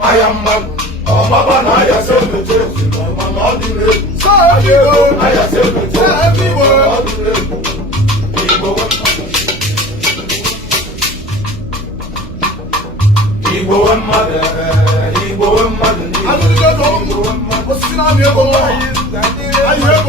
Ayamman, oh Baba, I am so good. All the way, I am so good. All the way, Igbo mother, Igbo mother. I don't know what's in our Igbo. Igbo